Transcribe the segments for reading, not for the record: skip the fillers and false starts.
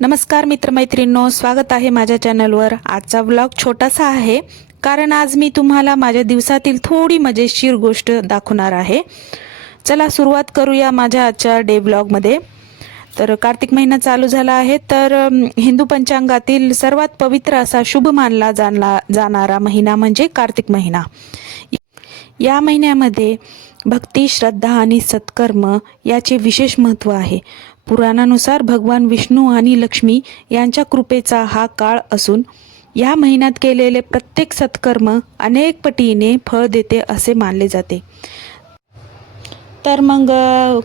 नमस्कार मित्रमैत्रिणींनो, स्वागत आहे माझ्या चॅनलवर। आजचा व्लॉग छोटासा आहे कारण आज मी तुम्हाला माझ्या दिवसातील थोडी मजेशीर गोष्ट दाखवणार आहे। चला सुरुवात करूया माझ्या आजच्या डे व्लॉगमध्ये। तर कार्तिक महिना चालू झाला आहे, तर हिंदू पंचांगातील सर्वात पवित्र असा शुभ मानला जाणारा महिना म्हणजे कार्तिक महिना। या महिन्यामध्ये भक्ती, श्रद्धा आणि सत्कर्म याचे विशेष महत्त्व आहे। पुराणानुसार भगवान विष्णू आणि लक्ष्मी यांच्या कृपेचा हा काळ असून या महिन्यात केलेले प्रत्येक सत्कर्म अनेक पटीने फळ देते असे मानले जाते। तर मग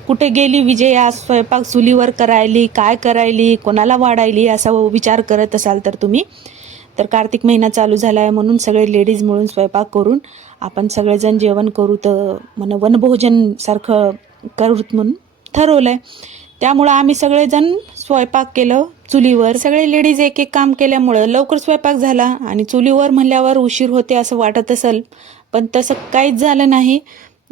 कुठे गेली विजया, स्वयंपाक चुलीवर करायली, काय करायली, कोणाला वाढायली असा विचार करत असाल तर तुम्ही, तर कार्तिक महिना चालू झाला आहे म्हणून सगळे लेडीज मिळून स्वयंपाक करून आपण सगळेजण जेवण करू, तर वनभोजन सारखं करूत म्हणून ठरवलंय। त्यामुळं आम्ही सगळेजण स्वयंपाक केलं चुलीवर। सगळे लेडीज एक एक काम केल्यामुळं लवकर स्वयंपाक झाला आणि चुलीवर म्हणल्यावर उशीर होते असं वाटत असेल, पण तसं काहीच झालं नाही।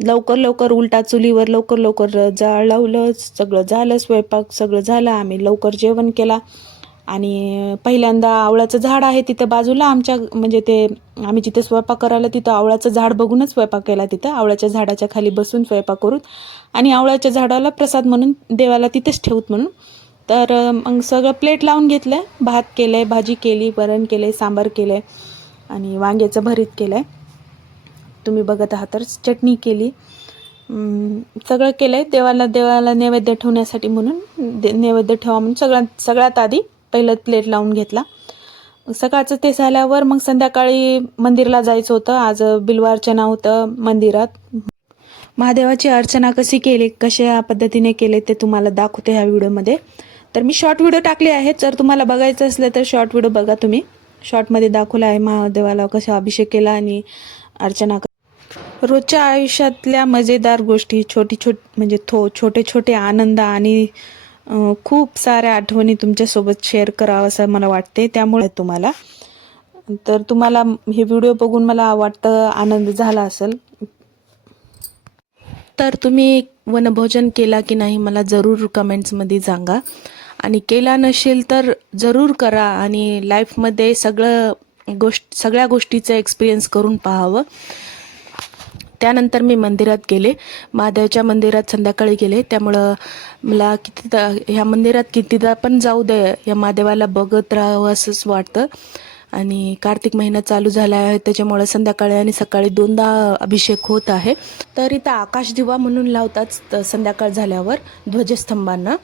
लवकर उलटा चुलीवर लवकर जाळ लावलं, सगळं झालं, स्वयंपाक सगळं झालं, आम्ही लवकर जेवण केला। आणि पहिल्यांदा आवळाचं झाड आहे तिथं बाजूला आमच्या, म्हणजे ते आम्ही जिथे स्वयंपाक करायला तिथं आवळाचं झाड बघूनच स्वयंपाक केला। तिथं आवळाच्या झाडाच्या खाली बसून स्वयंपाक करूत आणि आवळाच्या झाडाला प्रसाद म्हणून देवाला तिथेच ठेवूत म्हणून। तर मग सगळं प्लेट लावून घेतलं, भात केलंय, भाजी केली, वरण केलंय, सांबार केलंय आणि वांग्याचं भरीत केलंय, तुम्ही बघत आहात। तर चटणी केली, सगळं केलंय देवाला नैवेद्य ठेवण्यासाठी म्हणून, नैवेद्य ठेवा म्हणून सगळ्यात आधी पहिलं प्लेट लावून घेतला। सकाळचं ते झाल्यावर मग संध्याकाळी मंदिरला जायचं होतं। आज बिल्वार्चना होतं मंदिरात। महादेवाची अर्चना कशा पद्धतीने केले ते तुम्हाला दाखवते ह्या व्हिडिओमध्ये। तर मी शॉर्ट व्हिडिओ टाकले आहेत, जर तुम्हाला बघायचं असलं तर शॉर्ट व्हिडिओ बघा तुम्ही। शॉर्टमध्ये दाखवलं आहे महादेवाला कसा अभिषेक केला आणि अर्चना। रोजच्या आयुष्यातल्या मजेदार गोष्टी, छोटे छोटे आनंद आणि खूप साऱ्या आठवणी तुमच्यासोबत शेअर करावं असं मला वाटते। त्यामुळे तुम्हाला हे व्हिडिओ बघून मला वाटतं आनंद झाला असेल। तर तुम्ही वनभोजन केला की नाही मला जरूर कमेंट्समध्ये सांगा, आणि केला नसेल तर जरूर करा आणि लाईफमध्ये सगळ्या गोष्टीचा एक्सपिरियन्स करून पाहावं। त्यानंतर मी मंदिरात गेले, महादेवाच्या मंदिरात संध्याकाळी गेले। त्यामुळं मला ह्या मंदिरात कितीदा पण जाऊ दे, या महादेवाला बघत राहावं असंच वाटतं। आणि कार्तिक महिना चालू झाला आहे त्याच्यामुळे संध्याकाळी आणि सकाळी दोनदा अभिषेक होत आहे। तर इथं आकाश दिवा म्हणून लावतात संध्याकाळ झाल्यावर ध्वजस्तंभांना।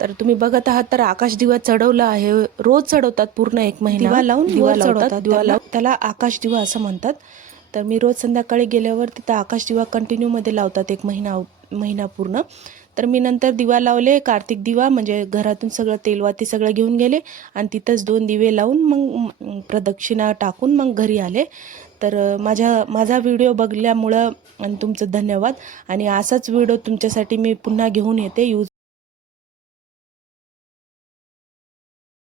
तर तुम्ही बघत आहात, तर आकाश दिवा चढवला आहे, रोज चढवतात, पूर्ण एक महिना दिवा लावून त्याला आकाश दिवा असं म्हणतात। तर मी रोज संध्याकाळी गेल्यावर तिथं आकाश दिवा कंटिन्यूमध्ये लावतात एक महिना पूर्ण। तर मी नंतर दिवा लावले, कार्तिक दिवा, म्हणजे घरातून सगळं तेलवाती सगळं घेऊन गेले आणि तिथंच 2 दिवे लावून मग प्रदक्षिणा टाकून मग घरी आले। तर माझा व्हिडिओ बघल्यामुळं आणि तुमचं धन्यवाद, आणि असाच व्हिडिओ तुमच्यासाठी मी पुन्हा घेऊन येते